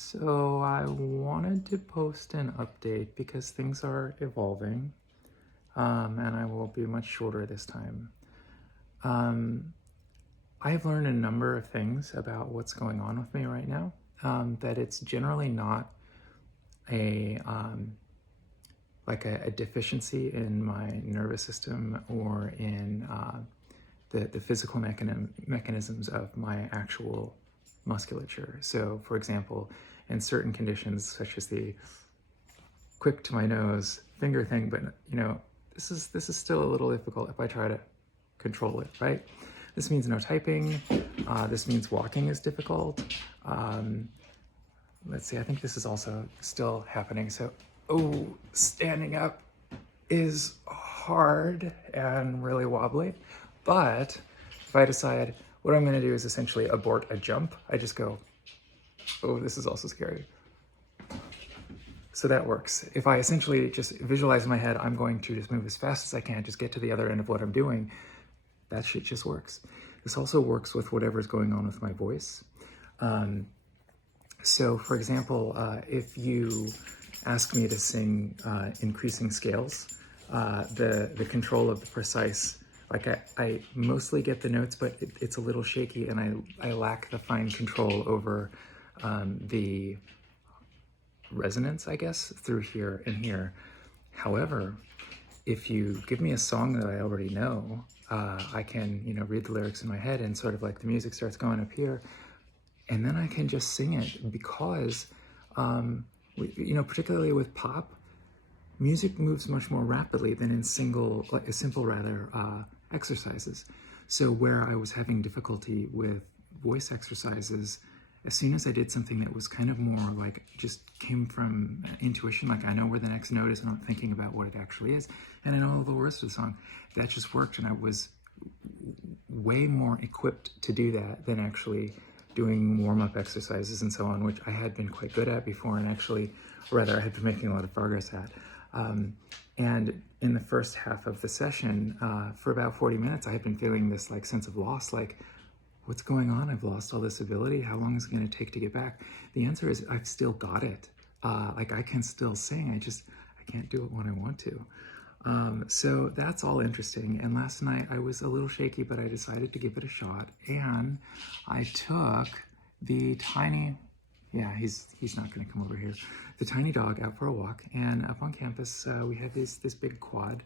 So I wanted to post an update because things are evolving, and I will be much shorter this time. Um, I've learned a number of things about what's going on with me right now. That it's generally not a a deficiency in my nervous system or in the physical mechanisms of my actual musculature. So, for example, in certain conditions, such as the quick to my nose finger thing, but this is still a little difficult if I try to control it, right? This means no typing. This means walking is difficult. Let's see, I think this is also still happening. So, standing up is hard and really wobbly. But if I decide what I'm going to do is essentially abort a jump, I just go, oh, this is also scary. So that works. If I essentially just visualize in my head, I'm going to just move as fast as I can, just get to the other end of what I'm doing, that shit just works. This also works with whatever's going on with my voice. So for example, if you ask me to sing increasing scales, the control of the precise, like I mostly get the notes, but it's a little shaky, and I lack the fine control over the resonance, I guess, through here and here. However, if you give me a song that I already know, I can, read the lyrics in my head, and sort of like the music starts going up here, and then I can just sing it because, particularly with pop, music moves much more rapidly than in simple exercises. So where I was having difficulty with voice exercises, as soon as I did something that was kind of more like just came from intuition, like I know where the next note is, I'm not thinking about what it actually is, and I know all the words to the song, that just worked, and I was way more equipped to do that than actually doing warm-up exercises and so on, which I had been quite good at before, and actually, rather, I had been making a lot of progress at. And in the first half of the session, for about 40 minutes, I had been feeling this sense of loss, like, what's going on? I've lost all this ability. How long is it going to take to get back? The answer is I've still got it. I can still sing. I can't do it when I want to. So that's all interesting. And last night I was a little shaky, but I decided to give it a shot. And I took the tiny, he's not going to come over here, the tiny dog out for a walk. And up on campus, we have this big quad.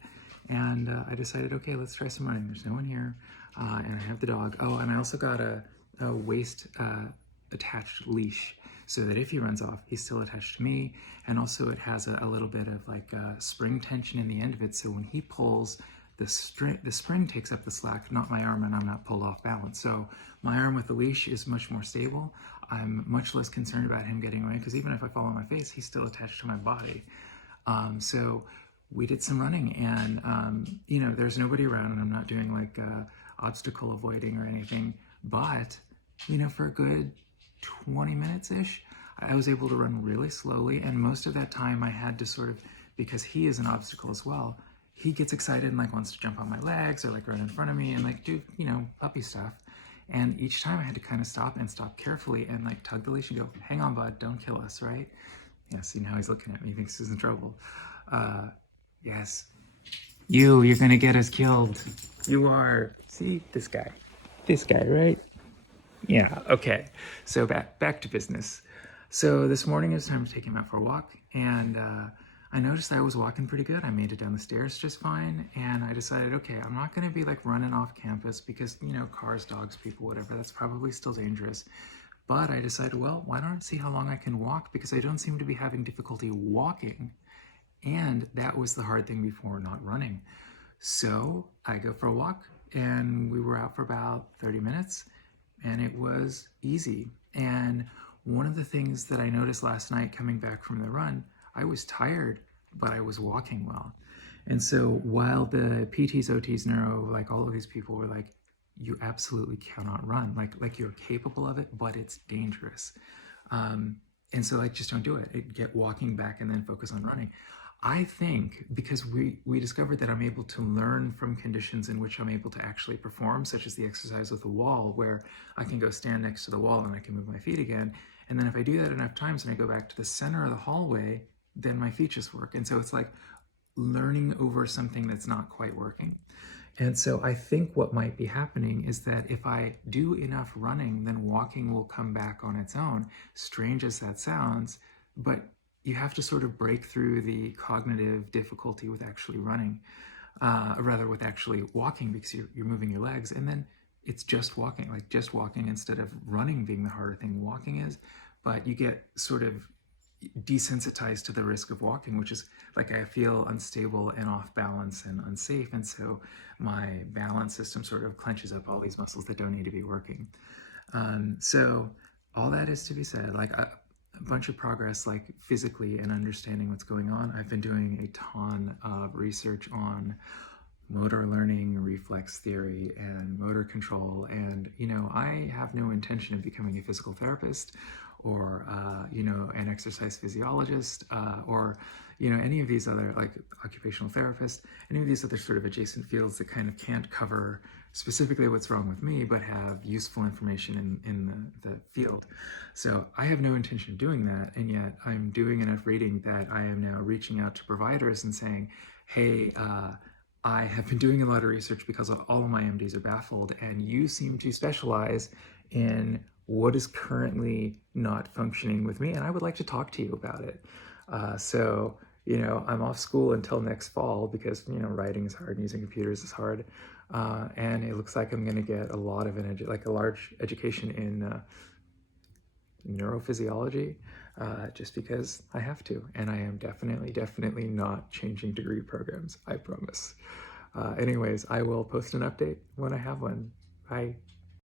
And I decided, okay, let's try some running. There's no one here. And I have the dog. Oh, and I also got a waist attached leash, so that if he runs off, he's still attached to me. And also it has a little bit of spring tension in the end of it, so when he pulls, the spring takes up the slack, not my arm, and I'm not pulled off balance. So my arm with the leash is much more stable. I'm much less concerned about him getting away, because even if I fall on my face, he's still attached to my body. So we did some running, and there's nobody around, and I'm not doing obstacle avoiding or anything, but for a good 20 minutes-ish, I was able to run really slowly, and most of that time I had to sort of, because he is an obstacle as well, he gets excited and wants to jump on my legs or run in front of me and do, puppy stuff. And each time I had to kind of stop carefully and tug the leash and go, hang on, bud, don't kill us, right? Yeah, see, now he's looking at me, he thinks he's in trouble. Yes. You're gonna get us killed. You are. See, this guy, right? Yeah, okay. So back to business. So this morning it was time to take him out for a walk, and I noticed I was walking pretty good. I made it down the stairs just fine, and I decided, okay, I'm not gonna be running off campus because, cars, dogs, people, whatever, that's probably still dangerous. But I decided, well, why don't I see how long I can walk, because I don't seem to be having difficulty walking. And that was the hard thing before, not running. So I go for a walk, and we were out for about 30 minutes, and it was easy. And one of the things that I noticed last night coming back from the run, I was tired, but I was walking well. And so while the PTs, OTs, neuro, all of these people were like, you absolutely cannot run. Like you're capable of it, but it's dangerous. And so just don't do it. Get walking back and then focus on running. I think because we discovered that I'm able to learn from conditions in which I'm able to actually perform, such as the exercise with the wall, where I can go stand next to the wall and I can move my feet again. And then if I do that enough times and I go back to the center of the hallway, then my feet just work. And so it's like learning over something that's not quite working. And so I think what might be happening is that if I do enough running, then walking will come back on its own, strange as that sounds, but you have to sort of break through the cognitive difficulty with actually running, rather with actually walking, because you're moving your legs, and then it's just walking, like just walking instead of running being the harder thing walking is, but you get sort of desensitized to the risk of walking, which is like I feel unstable and off balance and unsafe, and so my balance system sort of clenches up all these muscles that don't need to be working. So all that is to be said, like a bunch of progress, like physically and understanding what's going on. I've been doing a ton of research on motor learning, reflex theory, and motor control. And, you know, I have no intention of becoming a physical therapist or, you know, an exercise physiologist, or, you know, any of these other, like occupational therapist, any of these other sort of adjacent fields that kind of can't cover specifically what's wrong with me, but have useful information in the field. So I have no intention of doing that, and yet I'm doing enough reading that I am now reaching out to providers and saying, hey, I have been doing a lot of research because all of my MDs are baffled, and you seem to specialize in what is currently not functioning with me, and I would like to talk to you about it. So, you know, I'm off school until next fall because, you know, writing is hard and using computers is hard. And it looks like I'm going to get a lot of a large education in neurophysiology, just because I have to, and I am definitely not changing degree programs, I promise. Anyways, I will post an update when I have one. Bye.